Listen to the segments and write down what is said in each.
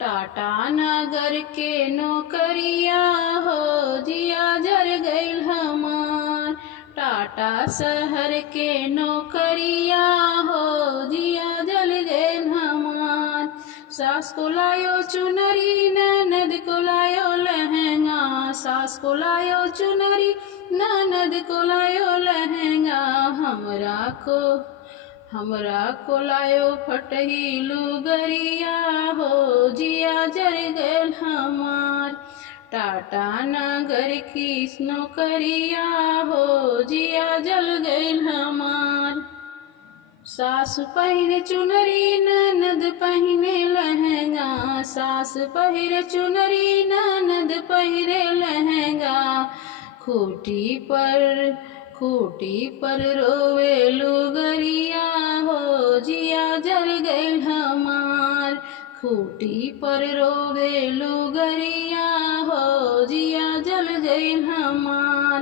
टाटा नगर के नौकरिया हो जिया जर गइल हमार। टाटा शहर के नौकरिया हो जिया जल गइल हमार। सास को लायो चुनरी ननद को लायो लहंगा, सास को लायो चुनरी ननद को लायो लहंगा। हमरा को लायो फटही लुगरिया हो जिया जर गइल हमार। टाटा नगर की नौकरिया हो जिया जल गइल हमार। सास पहिरे चुनरी ननद पहिने लहंगा, सास पहिरे चुनरी ननद पहिरे लहंगा। खूटी पर रोवे लुगरिया हो जिया जल गइल हमार। खूटी पर रोवे लुगरिया हो जिया जल गइल हमार।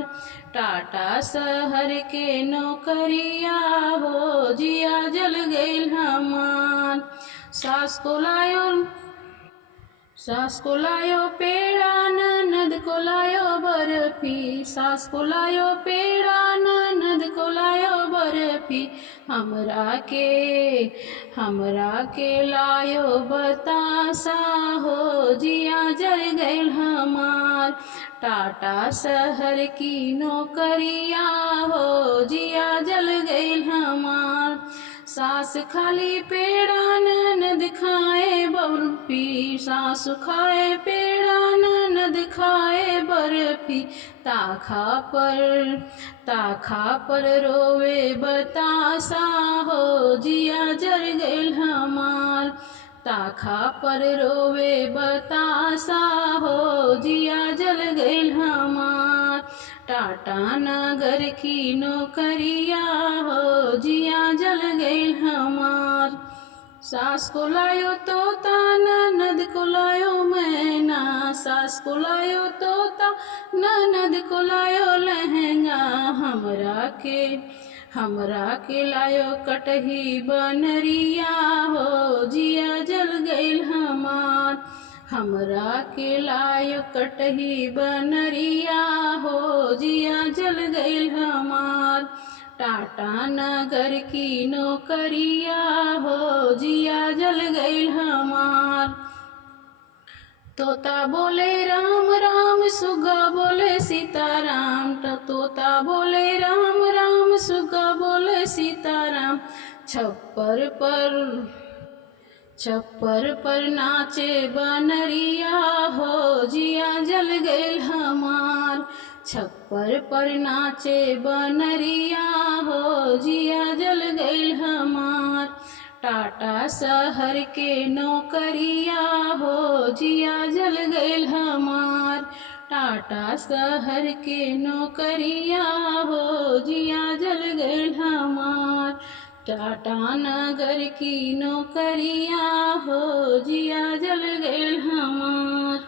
टाटा शहर के नौकरिया हो जिया जल गइल हमार। सास को लायो पेड़ा ननद को लायो बर्फी, सास को लायो पेड़ा ननद को लायो बर्फी। हमरा के लायो बतासा हो जिया जल गइल हमार। टाटा शहर की नौकरिया हो जिया जल गइल हमार। सास खाली पेड़ा ननद खाए बर्फी, सास खाए पेड़ा ननद खाए बर्फी। ताखा पर रोवे बतासा हो जिया जल गइल हमार। ताखा पर रोवे बतासा हो जिया जल गइल हमार। टाटा नगर की नौकरिया हो जिया जल गइल हमार। सास को लायो तोता ननद को लायो मैना, सास को लायो तोता ननद को लायो लहंगा। हमरा के लायो कटही बनरिया हो जिया जल गइल हमार। हमरा के लायो कटही बनरिया हो जिया जल गइल हमार। टाटा नगर की नौकरिया हो जिया जल गइल हमार। तोता बोले राम राम सुगा बोले सीताराम, तोता बोले राम राम सुगा बोले सीताराम। छप्पर पर नाचे बनरिया हो जिया जल गइल हमार। छप्पर पर नाचे बनरिया हो जिया जल गइल हमार। टाटा शहर के नौकरिया हो जिया जल गइल हमार। टाटा शहर के नौकरिया हो जिया जल गइल हमार। टाटा नगर की नौकरिया हो जिया जल गइल हमार।